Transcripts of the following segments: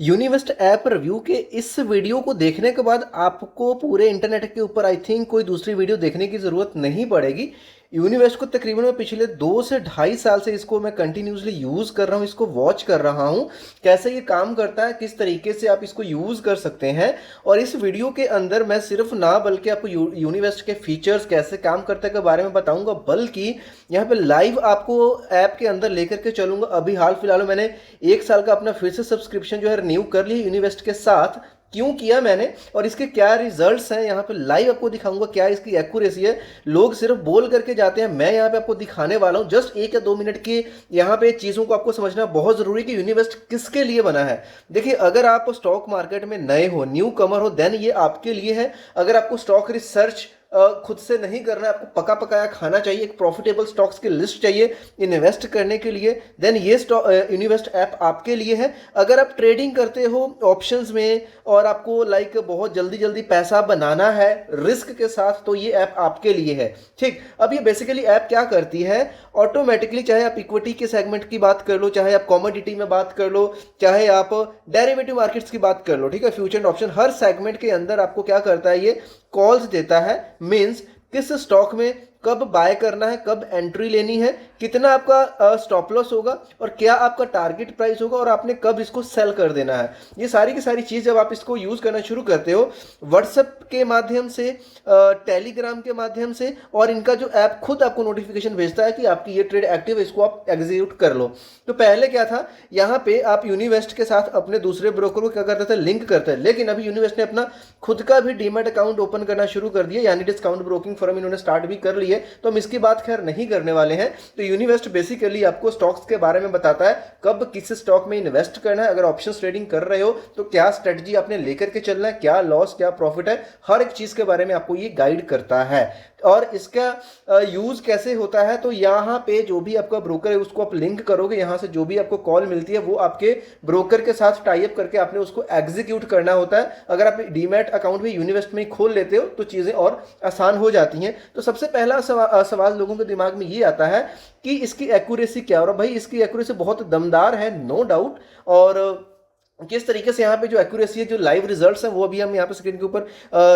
यूनिवेस्ट app review के इस video को देखने के बाद आपको पूरे इंटरनेट के ऊपर आई थिंक कोई दूसरी वीडियो देखने की ज़रूरत नहीं पड़ेगी। यूनिवेस्ट को तकरीबन मैं पिछले 2 से 2.5 साल से इसको मैं कंटिन्यूसली यूज़ कर रहा हूँ, इसको वॉच कर रहा हूँ कैसे ये काम करता है, किस तरीके से आप इसको यूज़ कर सकते हैं। और इस वीडियो के अंदर मैं सिर्फ ना बल्कि आपको यूनिवेस्ट के फीचर्स कैसे काम करते हैं के बारे में बताऊंगा, बल्कि यहाँ पे लाइव आपको ऐप के अंदर लेकर के चलूंगा। अभी हाल फिलहाल में मैंने 1 साल का अपना फिर से सब्सक्रिप्शन जो है रिन्यू कर लिया यूनिवेस्ट के साथ। क्यों किया मैंने और इसके क्या रिजल्ट्स हैं यहाँ पे लाइव आपको दिखाऊंगा, क्या इसकी एक्यूरेसी है। लोग सिर्फ बोल करके जाते हैं, मैं यहाँ पे आपको दिखाने वाला हूँ। जस्ट 1 या 2 मिनट की यहाँ पे चीज़ों को आपको समझना बहुत ज़रूरी है कि यूनिवेस्ट किसके लिए बना है। देखिए, अगर आप स्टॉक मार्केट में नए हो, न्यू कमर हो, देन ये आपके लिए है। अगर आपको स्टॉक रिसर्च खुद से नहीं करना है, आपको पका पकाया खाना चाहिए, एक प्रॉफिटेबल स्टॉक्स की लिस्ट चाहिए इन्वेस्ट करने के लिए, देन ये इन्वेस्ट ऐप आपके लिए है। अगर आप ट्रेडिंग करते हो ऑप्शंस में और आपको बहुत जल्दी जल्दी पैसा बनाना है रिस्क के साथ, तो ये ऐप आपके लिए है। ठीक, अब ये बेसिकली ऐप क्या करती है, ऑटोमेटिकली, चाहे आप इक्विटी के सेगमेंट की बात कर लो, चाहे आप कॉमोडिटी में बात कर लो, चाहे आप डेरिवेटिव मार्केट्स की बात कर लो, ठीक है, future and option, her segment के अंदर आपको क्या करता है, ये कॉल्स देता है। मींस किस स्टॉक में कब बाय करना है, कब एंट्री लेनी है, कितना आपका स्टॉप लॉस होगा और क्या आपका टारगेट प्राइस होगा और आपने कब इसको सेल कर देना है। ये सारी की सारी चीज़ जब आप इसको यूज़ करना शुरू करते हो व्हाट्सएप के माध्यम से, टेलीग्राम के माध्यम से, और इनका जो ऐप खुद आपको नोटिफिकेशन भेजता है कि आपकी ये ट्रेड एक्टिव है, इसको आप एग्जीक्यूट कर लो। तो पहले क्या था, यहाँ पे आप यूनिवेस्ट के साथ अपने दूसरे ब्रोकर को क्या करते थे, लिंक करते हैं, लेकिन अभी यूनिवेस्ट ने अपना खुद का भी डीमैट अकाउंट ओपन करना शुरू कर दिया, यानी डिस्काउंट ब्रोकिंग फर्म इन्होंने स्टार्ट भी कर ली है। तो हम इसकी बात खैर नहीं करने वाले हैं। तो यूनिवेस्ट बेसिकली आपको स्टॉक्स के बारे में बताता है कब किस स्टॉक में इन्वेस्ट करना है, अगर ऑप्शन ट्रेडिंग कर रहे हो तो क्या स्ट्रेटजी आपने लेकर के चलना है, क्या लॉस क्या प्रॉफिट है, हर एक चीज के बारे में आपको ये गाइड करता है। और इसका यूज कैसे होता है, तो यहाँ पे जो भी आपका ब्रोकर है उसको आप लिंक करोगे, यहाँ से जो भी आपको कॉल मिलती है वो आपके ब्रोकर के साथ टाई अप करके आपने उसको एग्जीक्यूट करना होता है। अगर आप डीमैट अकाउंट भी यूनिवेस्ट में ही खोल लेते हो तो चीजें और आसान हो जाती हैं। तो सबसे पहला सवाल लोगों के दिमाग में ये आता है कि इसकी एक्यूरेसी क्या, और भाई इसकी एक्यूरेसी बहुत दमदार है, नो डाउट। और किस तरीके से यहाँ पे जो एक्यूरेसी है, जो लाइव रिजल्ट्स हैं, वो अभी हम यहाँ पे स्क्रीन के ऊपर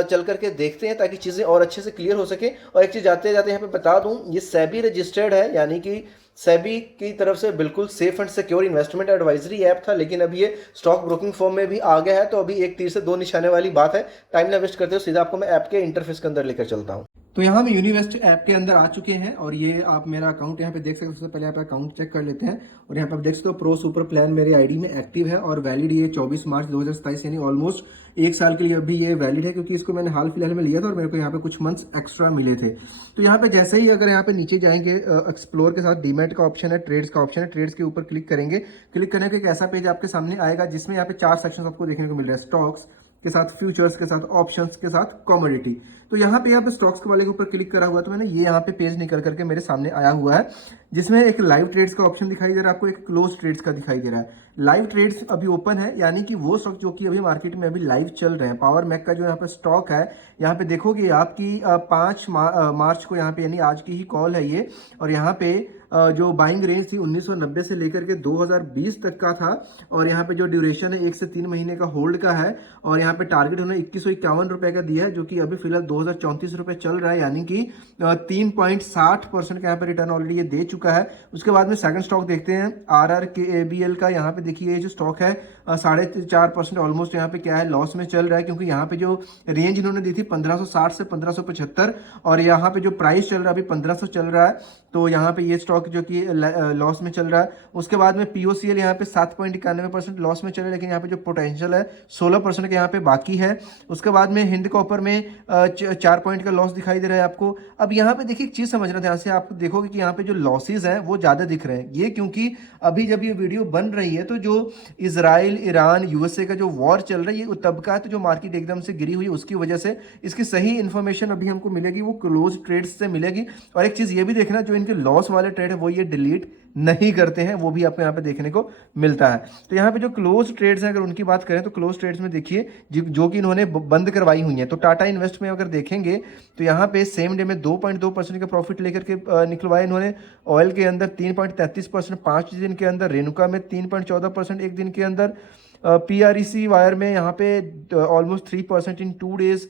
चल करके देखते हैं ताकि चीज़ें और अच्छे से क्लियर हो सके। और एक चीज़ जाते जाते यहाँ पे बता दूँ, ये सेबी रजिस्टर्ड है, यानी कि सेबी की तरफ से बिल्कुल safe and secure investment advisory app था, लेकिन अभी ये स्टॉक ब्रोकिंग फॉर्म में भी आ गया है। तो अभी एक तीर से दो निशाने वाली बात है। टाइम ना वेस्ट करते हो, सीधा आपको मैं ऐप के इंटरफेस के अंदर लेकर चलता हूँ। तो यहाँ हम यूनिवेस्ट ऐप के अंदर आ चुके हैं और ये आप मेरा अकाउंट यहाँ पे देख सकते हो। सबसे पहले आप अकाउंट चेक कर लेते हैं और यहाँ पे आप देख सकते हो प्रो सुपर प्लान मेरे आईडी में एक्टिव है और वैलिड ये 24 मार्च 2027, यानी ऑलमोस्ट 1 साल के लिए अभी ये वैलिड है, क्योंकि इसको मैंने हाल फिलहाल में लिया था और मेरे को यहाँ पे कुछ मंथ्स एक्स्ट्रा मिले थे। तो यहाँ पे जैसे ही अगर यहाँ पे नीचे जाएंगे, एक्सप्लोर के साथ डीमैट का ऑप्शन है, ट्रेड्स का ऑप्शन है, ट्रेड्स के ऊपर क्लिक करेंगे। क्लिक करने के एक ऐसा पेज आपके सामने आएगा जिसमें यहाँ पे 4 सेक्शन आपको देखने को मिल रहा है, स्टॉक्स के साथ, फ्यूचर्स के साथ, ऑप्शंस के साथ, कमोडिटी। तो यहाँ पे यहाँ पे स्टॉक्स के वाले के ऊपर क्लिक करा हुआ है, तो मैंने ये यहाँ पे पेज निकल करके मेरे सामने आया हुआ है जिसमें एक लाइव ट्रेड्स का ऑप्शन दिखाई दे रहा है आपको, एक क्लोज ट्रेड्स का दिखाई दे रहा है। लाइव ट्रेड्स अभी ओपन है, यानी कि वो स्टॉक जो कि अभी मार्केट में अभी लाइव चल रहे हैं। पावर मैक का जो यहाँ पे स्टॉक है, यहाँ पे देखोगे आपकी 5 मार्च को यहाँ पे, यानी आज की ही कॉल है ये, और यहाँ पे जो बाइंग रेंज थी 1990 से लेकर के 2020 तक का था, और यहाँ पे जो ड्यूरेशन है 1 से 3 महीने का होल्ड का है, और यहाँ पे टारगेट उन्होंने 2151 रुपए का दिया है, जो कि अभी फिलहाल 2034 रुपए चल रहा है, यानी कि 3.60% का यहाँ पे रिटर्न ऑलरेडी ये दे चुका है। उसके बाद में सेकंड स्टॉक देखते हैं RRKABL का। यहाँ पे देखिए ये जो स्टॉक है 4.5% ऑलमोस्ट यहाँ पे क्या है, लॉस में चल रहा है, क्योंकि यहाँ पे जो रेंज इन्होंने दी थी 1560 से 1575, और यहाँ पे जो प्राइस चल रहा है अभी 1500 चल रहा है। तो यहाँ पे ये स्टॉक जो कि लॉस में चल रहा है। उसके बाद में POCL यहाँ पे 7.91% लॉस में चल रहा है, लेकिन यहाँ पे जो पोटेंशियल है 16% के यहाँ पे बाकी है। उसके बाद में हिंद कॉपर में 4 पॉइंट का लॉस दिखाई दे रहा है आपको। अब यहाँ पे देखिए एक चीज़ समझना ध्यान से, आप देखोगे कि यहाँ पे जो लॉसेज हैं वो ज़्यादा दिख रहे हैं। ये क्योंकि अभी जब ये वीडियो बन रही है तो जो इसराइल ईरान USA का जो वॉर चल रहा है ये तब का है, तो जो मार्केट एकदम से गिरी हुई है उसकी वजह से इसकी सही इन्फॉर्मेशन अभी हमको मिलेगी वो क्लोज ट्रेड्स से मिलेगी। और एक चीज़ ये भी देखना, जो इनके लॉस वाले ट्रेड है वो ये डिलीट नहीं करते हैं, वो भी आपको यहाँ पे देखने को मिलता है। तो यहाँ पे जो क्लोज ट्रेड्स हैं अगर उनकी बात करें तो क्लोज ट्रेड्स में देखिए जो कि इन्होंने बंद करवाई हुई हैं। तो टाटा इन्वेस्ट में अगर देखेंगे तो यहाँ पे सेम डे में 2.2% का प्रॉफिट लेकर के निकलवाया इन्होंने। ऑयल के अंदर 3.33%, 5 दिन के अंदर। रेणुका में 3.14% एक दिन के अंदर। PREC वायर में यहाँ पे ऑलमोस्ट 3% इन 2 डेज,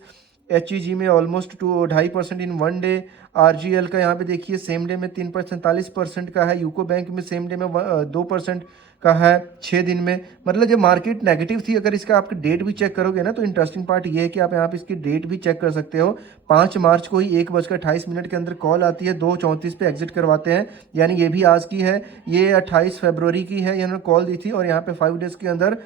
HEG में ऑलमोस्ट 2.5% इन 1 डे, RGL का यहाँ पे देखिए सेम डे में 3.47% का है, यूको बैंक में सेम डे में 2% का है 6 दिन में। मतलब जब मार्केट नेगेटिव थी, अगर इसका आपकी डेट भी चेक करोगे ना तो इंटरेस्टिंग पार्ट ये है कि आप यहाँ पे इसकी डेट भी चेक कर सकते हो। 5 मार्च को ही 1:28 के अंदर कॉल आती है, 2:34 पे एग्जिट करवाते हैं, यानी ये भी आज की है, ये 28 फरवरी की है, इन्होंने कॉल दी थी और यहाँ पे 5 डेज के अंदर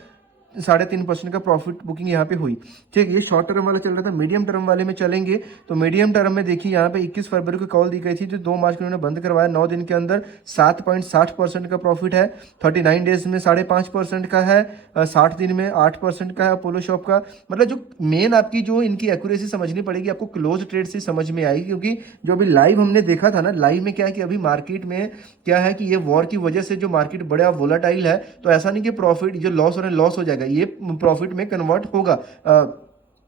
3.5% का प्रॉफिट बुकिंग यहाँ पे हुई। ठीक, ये शॉर्ट टर्म वाला चल रहा था। मीडियम टर्म वाले में चलेंगे तो मीडियम टर्म में देखिए यहाँ पे 21 फरवरी को कॉल दी गई थी, जो 2 मार्च को उन्होंने बंद करवाया। 9 दिन के अंदर 7.60% का प्रॉफिट है, 39 डेज में 5.5% का है, 60 दिन में 8% का है अपोलो शॉप का। मतलब जो मेन आपकी जो इनकी एक्यूरेसी समझनी पड़ेगी आपको, क्लोज ट्रेड से समझ में आएगी, क्योंकि जो अभी लाइव हमने देखा था ना, लाइव में क्या है कि अभी मार्केट में क्या है कि ये वॉर की वजह से जो मार्केट बड़ा वोलाटाइल है, तो ऐसा नहीं कि प्रॉफिट जो लॉस हो रहा है लॉस हो जाएगा, ये प्रॉफिट में कन्वर्ट होगा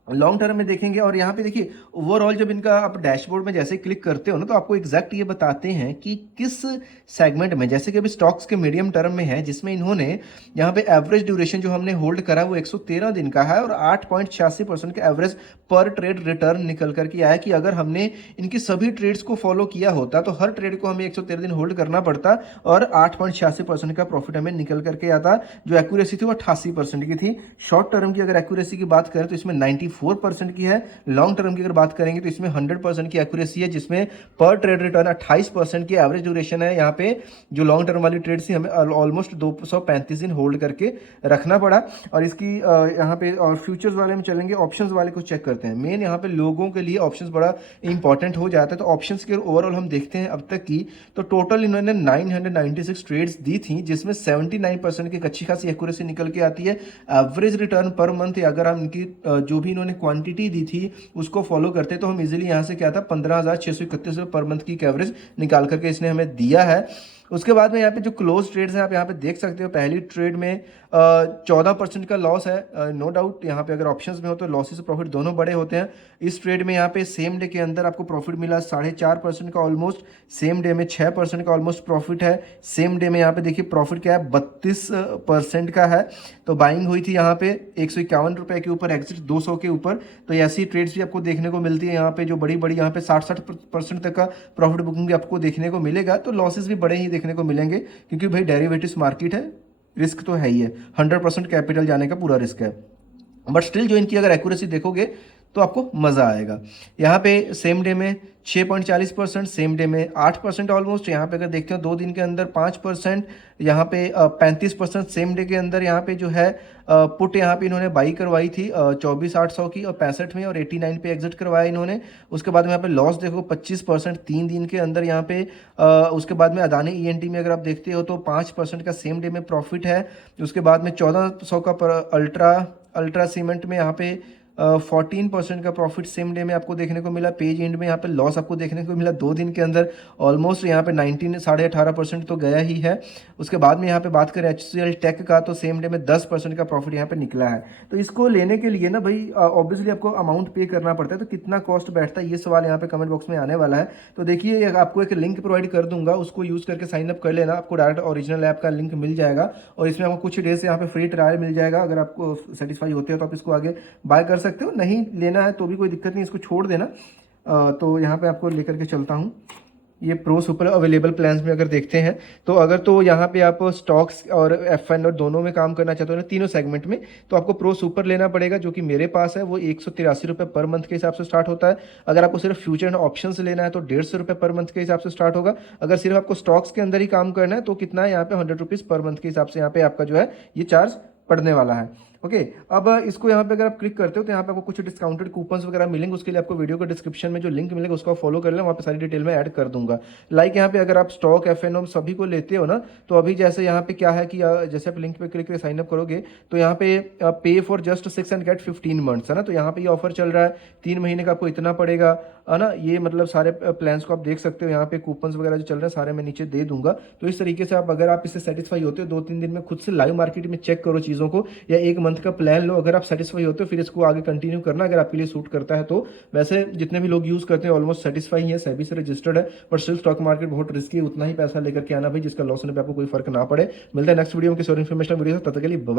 लॉन्ग टर्म में देखेंगे। और यहाँ पे देखिए ओवरऑल जब इनका आप डैशबोर्ड में जैसे क्लिक करते हो ना, तो आपको एग्जैक्ट ये बताते हैं कि किस सेगमेंट में, जैसे कि अभी स्टॉक्स के मीडियम टर्म में है, जिसमें इन्होंने यहाँ पे एवरेज ड्यूरेशन जो हमने होल्ड करा वो 113 दिन का है और 8.86% का एवरेज पर ट्रेड रिटर्न निकल करके आया। कि अगर हमने इनकी सभी ट्रेड्स को फॉलो किया होता तो हर ट्रेड को हमें 113 दिन होल्ड करना पड़ता और 8.86% का प्रॉफिट हमें निकल करके आता। जो एक्यूरेसी थी वो 88% की थी। शॉर्ट टर्म की अगर एक्यूरेसी की बात करें तो इसमें 94% की है। लॉन्ग टर्म की अगर बात करेंगे तो इसमें 100% की एक्यूरेसी है, जिसमें पर ट्रेड रिटर्न 28% की एवरेज ड्यूरेशन है। यहाँ पे जो लॉन्ग टर्म वाली ट्रेड थी हमें ऑलमोस्ट 235 दिन होल्ड करके रखना पड़ा। और इसकी यहाँ पे और फ्यूचर्स वाले में चलेंगे, ऑप्शंस वाले को चेक करते हैं। मेन यहाँ पे लोगों के लिए ऑप्शंस बड़ा इंपॉर्टेंट हो जाता है। तो ऑप्शंस के ओवरऑल हम देखते हैं अब तक की, तो टोटल इन्होंने 996 ट्रेड्स दी थी, जिसमें 79% की अच्छी खासी एक्यूरेसी निकल के आती है। एवरेज रिटर्न पर मंथ अगर हम इनकी जो भी इन्होंने क्वांटिटी दी थी उसको फॉलो करते तो हम इजीली यहाँ से क्या था 15,631 पर मंथ की एवरेज निकाल करके इसने हमें दिया है। उसके बाद में यहाँ पे जो क्लोज ट्रेड्स हैं आप यहाँ पे देख सकते हो। पहली ट्रेड में 14% का लॉस है, नो डाउट। यहाँ पे अगर ऑप्शंस में हो तो लॉसेस प्रॉफिट दोनों बड़े होते हैं। इस ट्रेड में यहाँ पे सेम डे के अंदर आपको प्रॉफिट मिला 4.5% का ऑलमोस्ट, सेम डे में 6% का ऑलमोस्ट प्रॉफिट है। सेम डे में यहाँ पे देखिए प्रॉफिट क्या है 32% का है। तो बाइंग हुई थी यहाँ पे 151 रुपये के ऊपर, एग्जिट 200 के ऊपर। तो ऐसी ट्रेड्स भी आपको देखने को मिलती है यहाँ पे, जो बड़ी बड़ी यहाँ पे 60% तक का प्रॉफिट बुकिंग भी आपको देखने को मिलेगा। तो लॉसेस भी बड़े ही देखने को मिलेंगे, क्योंकि भाई डेरिवेटिव्स मार्केट है, रिस्क तो है ही है, 100% कैपिटल जाने का पूरा रिस्क है। बट स्टिल जो इनकी अगर एक्यूरेसी देखोगे तो आपको मज़ा आएगा। यहाँ पे सेम डे में 6.40%, सेम डे में 8% ऑलमोस्ट। यहाँ पे अगर देखते हो 2 दिन के अंदर 5%, यहाँ पे 35% सेम डे के अंदर यहाँ पे जो है पुट यहाँ पे इन्होंने बाई करवाई थी 24,800 की और 65 में, और 89 पे एग्जिट करवाया इन्होंने। उसके बाद में यहाँ पे लॉस देखो 25% 3 दिन के अंदर यहाँ पे। उसके बाद में अदानी ENT में अगर आप देखते हो तो 5% का सेम डे में प्रॉफिट है। उसके बाद में 1400 का अल्ट्रा सीमेंट में यहाँ पे 14% का प्रॉफिट सेम डे में आपको देखने को मिला। पेज एंड में यहाँ पे लॉस आपको देखने को मिला 2 दिन के अंदर ऑलमोस्ट यहाँ पे 18.5% तो गया ही है। उसके बाद में यहाँ पे बात करें HCL टेक का, तो सेम डे में 10% का प्रॉफिट यहाँ पे निकला है। तो इसको लेने के लिए ना भाई ऑब्वियसली आपको अमाउंट पे करना पड़ता है। तो कितना कॉस्ट बैठता है ये सवाल यहाँ पे कमेंट बॉक्स में आने वाला है। तो देखिए आपको एक लिंक प्रोवाइड कर दूंगा, उसको यूज़ करके साइन अप कर लेना। आपको डायरेक्ट ओरिजिनल ऐप का लिंक मिल जाएगा और इसमें आपको कुछ डेज यहाँ पे फ्री ट्रायल मिल जाएगा। अगर आपको सेटिस्फाई होते हो तो आप इसको आगे बाय कर सकते हो, नहीं लेना है तो भी कोई दिक्कत नहीं, इसको छोड़ देना। तो यहाँ पे आपको लेकर के चलता हूँ। ये प्रो सुपर अवेलेबल प्लान्स में अगर देखते हैं तो अगर तो यहाँ पे आप स्टॉक्स और FN और दोनों में काम करना चाहते हो ना, तीनों सेगमेंट में, तो आपको प्रो सुपर लेना पड़ेगा, जो कि मेरे पास है। वो 183 रुपये पर मंथ के हिसाब से स्टार्ट होता है। अगर आपको सिर्फ फ्यूचर एंड ऑप्शंस लेना है तो 150 रुपये पर मंथ के हिसाब से स्टार्ट होगा। अगर सिर्फ आपको स्टॉक्स के अंदर ही काम करना है तो कितना है यहाँ पे 100 रुपीज़ पर मंथ के हिसाब से यहाँ पे आपका जो है ये चार्ज पड़ने वाला है। ओके, अब इसको यहाँ पे अगर आप क्लिक करते हो तो यहाँ पे आपको कुछ डिस्काउंटेड कूपन्स वगैरह मिलेंगे। उसके लिए आपको वीडियो के डिस्क्रिप्शन में जो लिंक मिलेगा उसको फॉलो कर लें, वहाँ पे सारी डिटेल में ऐड कर दूंगा। लाइक यहाँ पे अगर आप स्टॉक FN सभी को लेते हो ना, तो अभी जैसे यहाँ पे क्या है कि जैसे आप लिंक पे क्लिक करके साइन अप करोगे तो यहाँ पे pay for just 6 and get 15 months है ना। तो यहाँ पे ये ऑफर चल रहा है, 3 महीने का आपको इतना पड़ेगा, है ना। ये मतलब सारे प्लान्स को आप देख सकते हो। यहाँ पे कूपन्स वगैरह जो चल रहे हैं सारे मैं नीचे दे दूंगा। तो इस तरीके से आप अगर आप इससे सेटिस्फाई होते हो 2-3 दिन में खुद से लाइव मार्केट में चेक करो चीज़ों को, या 1 मंथ का प्लान लो। अगर आप सेटिस्फाई होते हो फिर इसको आगे कंटिन्यू करना, अगर आपके लिए सूट करता है तो। वैसे जितने भी लोग यूज़ करते हैं ऑलमोस्ट सेटिस्फाई है, सेबी से रजिस्टर्ड है, बट स्टिल स्टॉक मार्केट बहुत रिस्की है। उतना ही पैसा लेकर के आना भाई जिसका लॉस होने पर आपको कोई फर्क ना पड़े। मिलता है नेक्स्ट वीडियो में किसी और इन्फॉर्मेशन वीडियो, तब तक के लिए।